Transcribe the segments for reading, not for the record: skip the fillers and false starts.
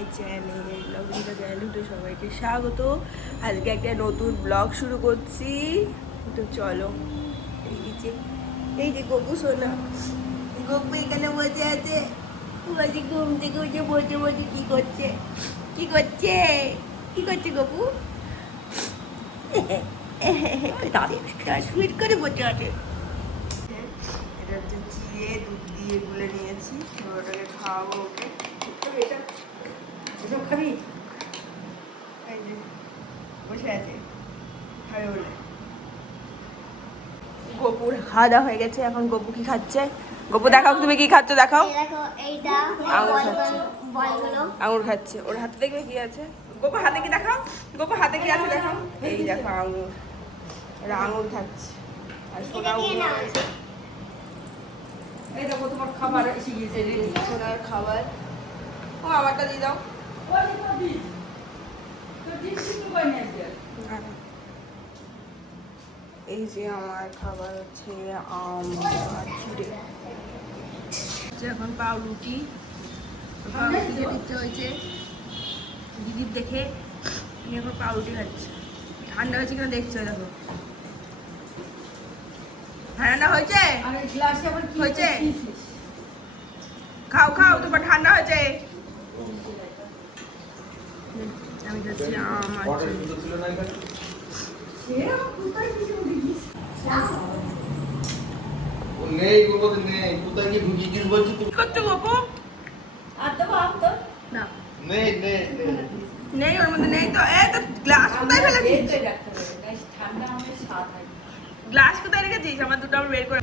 My channel লবণিকা চ্যানেলে সবাইকে স্বাগত। আজকে একটা নতুন ব্লগ শুরু করছি, তো চলো। এই যে গপু সোনা, গপু এখানে বসে আছে, বসে ঘুম থেকে উঠে বসে বসে কি করছে কি করছে কি করছে গপু? সুইট করে বসে আছে। এটা হচ্ছে চিড়ে দুধ দিয়ে গুলে নিয়েছি, ওটাকে খাওয়াবো ওকে। এটা এসব খাবি? এই যে বসে আছে, খাবে বলে। গপুর খাওয়া দাওয়া হয়ে গেছে, এখন গপু কি খাচ্ছে? গপু দেখাও, তুমি কি খাচ্ছ দেখাও। আঙুর খাচ্ছে, ওর হাতে দেখবে কি আছে। গপু হাতে কি দেখাও, গপু হাতে কি আছে দেখাও। এই দেখো আঙুর, ওরা আঙুর খাচ্ছে। আর সোনাও আছে। এই দেখো তোমার খাবার এসে গিয়েছে, সোনার খাবার। ও আমারটা দিয়ে দাও। এই যে আমার খাবার হচ্ছে আম আর চিড়ে। এখন পাউরুটি দিতে হয়েছে দিদির দেখে, আমি এখন পাউরুটি খাচ্ছি। ঠান্ডা হয়েছে কিনা দেখছো, দেখো ঠান্ডা হয়েছে হয়েছে। খাও খাও, তোমার ঠান্ডা হয়েছে। আমি যাচ্ছি আম আর নেই গোপো নেই, কোথায় কি ঢুকিয়ে দিস বলছি তুমি? কি করছো গোপো? না নেই নেই নেই, ওর মধ্যে নেই তো। এই তো গ্লাস কোথায় ফেলেছিস? গ্লাস কোথায় রেখেছিস? আমার দুটো আবার বের করে।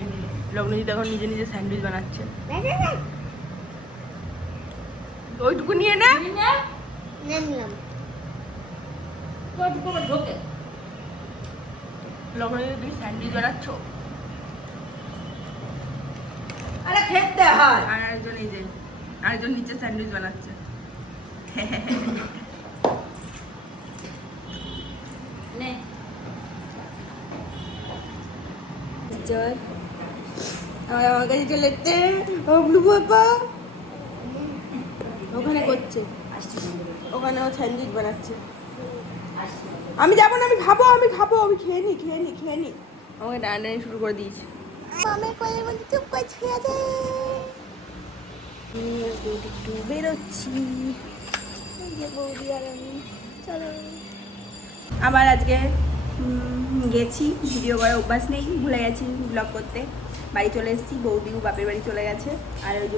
লগ্নজিৎ এখন নিজে নিজে স্যান্ডউইচ বানাচ্ছে। ওইটুকু নিয়ে নে। লগ্নজিৎ তুমি স্যান্ডউইচ বানাচ্ছ, আরে খেতে হয়। আর আরেকজন নিচে স্যান্ডউইচ বানাচ্ছে। চল আমার কাছে চলে এসছে অবলু বাবা, ওখানে করছে, ওখানে ও স্যান্ডউইচ বানাচ্ছে। আমি যাবো না, আমি খাবো আমি খেয়ে নি আমাকে ডান্ডানি শুরু করে দিয়েছে। আমি কোলের মধ্যে চুপ করে শুয়ে আছে। একটু বেরোচ্ছি, বৌদি আর আমি। চলো আবার আজকে গেছি, ভিডিও করার অভ্যাস নেই, ভুলে গেছি ব্লগ করতে। বাড়ি চলে এসেছি, বৌদিও বাপের বাড়ি চলে গেছে। আর ওই যে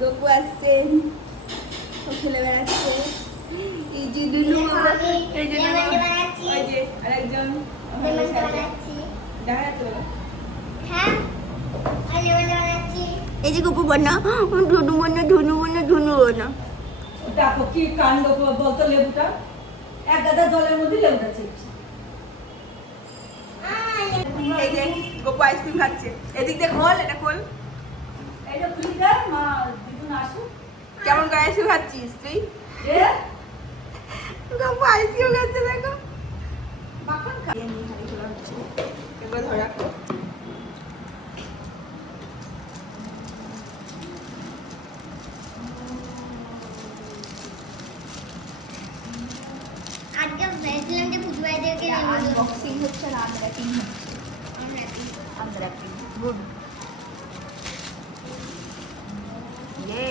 গপু আসছে ও খেলে বেড়াচ্ছে। এই যে দুলু, এই যে আরেকজন দেখা যাচ্ছে। এই যে গপু বন্যা, ধনু বন্যা। দেখো কি কাণ্ড বলতো, লেবুটা এক গাদা জলের মধ্যে লেবুটা চেপছে। এই যে গপু আইসক্রিম খাচ্ছে। এদিক দিয়ে খোল, এটা খোল। এইটা খুলি দেয় মা, দিদুন আসুক। কেমন করে আইসক্রিম খাচ্ছিস তুই? গপু আইসক্রিম খাচ্ছে, দেখো মাখন খা। এবার ধরা আজকে ভেবেছিলাম যে পুজোবাইদেরকে আনবক্সিং হচ্ছে না, আনর্যাপিং হচ্ছে। আনর্যাপিং গুড। ইয়ে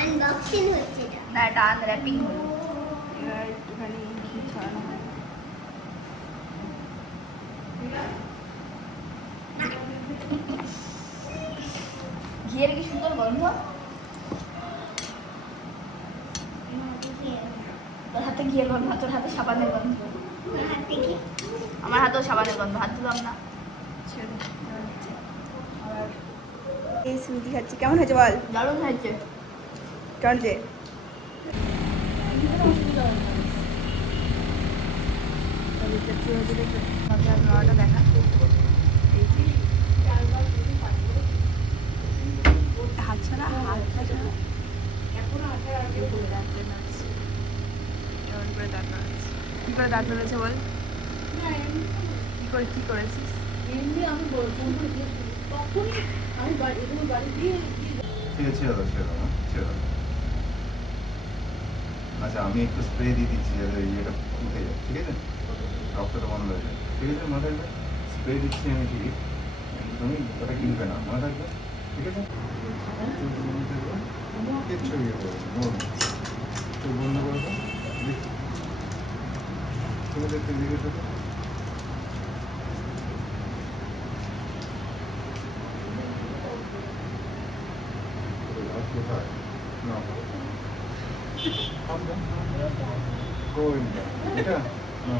আনবক্সিং হচ্ছে এটা। না, এটা আনর্যাপিং হলো। এবার একটুখানি ঘি ছড়ানো হয়। ঘিয়ের কি সুন্দর গন্ধ। তোর হাতে ঘিয়ের গন্ধ, তোর হাতে সাবানের গন্ধ। হাতে কি? আমার হাতেও সাবানের গন্ধ, হাত দিলাম না। এই সুজি খাচ্ছি, কেমন হয়েছে বল? দারুণ হয়েছে। চল যে নটা দেখা। এই যে হাত ছাড়া কি করে দাঁত ধরেছে বল? কি করেছিস? এমনি আমি বলতাম তখনই আমি ঠিক আছে, ছেড়ে দাও, ছেড়ে দাও, ছেড়ে দাও। আচ্ছা, আমি একটু স্প্রে দিয়ে দিচ্ছি যাতে ইয়েটা উঠে যায়, ঠিক আছে? রক্তটা বন্ধ হয়ে যায়, ঠিক আছে? মনে থাকবে, স্প্রে দিচ্ছি আমি ঠিকই, তুমি ওটা কিনবে না, মনে থাকবে, ঠিক আছে? কিচ্ছু ইয়ে করবে না, চোখ বন্ধ করে দাও, তুমি দেখতে দিকে থাকো। কোথায়? না, এটা না,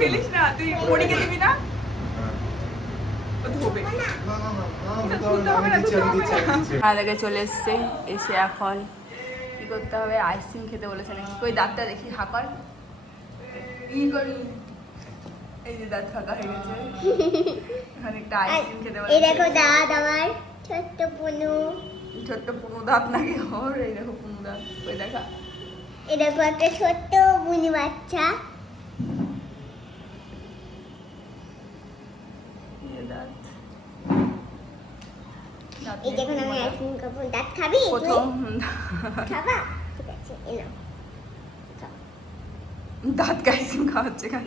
ফেলিস না, তুই মনিকে দিবি না? ও ধোবে। আগে চলে এসছে, এসে এখন কি করতে হবে, আইসক্রিম খেতে বলেছে নাকি। কই দাঁতটা দেখি, হাঁকর ই করি, এই যে দাঁত ফাঁকা হয়ে গেছে। এখন একটা আইসক্রিম খেতে এই দেখো বলেছে। দাঁত আমার ছোট্ট পুনু। ছোট্ট পুনু দাঁত নাকি ওর, এই দেখো পুনু দাঁত, ওই দেখা। এই দেখো একটা ছোট্ট বুনি বাচ্চা। এই যে দাঁত। দাঁত এই নিয়ে দেখুন আমি মজা। আইসক্রিম খাবো। দাঁত খাবি তুই? প্রথম খাবা? ঠিক আছে, এলো। দাঁত আইসক্রিম খাওয়াচ্ছে কেন?